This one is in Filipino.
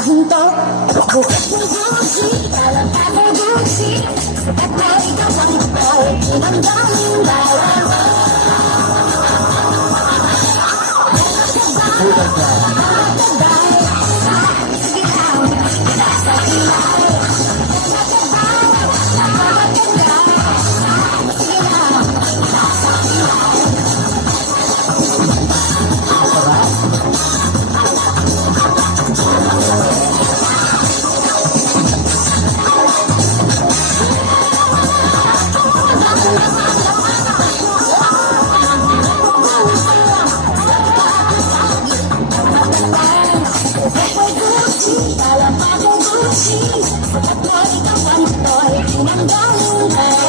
hinto. Bukas ng Gucci, talagka ng Gucci, at may ikaw ang ito'y pinanggaling dalawa. At may ikaw ang ito'y pinanggaling dalawa.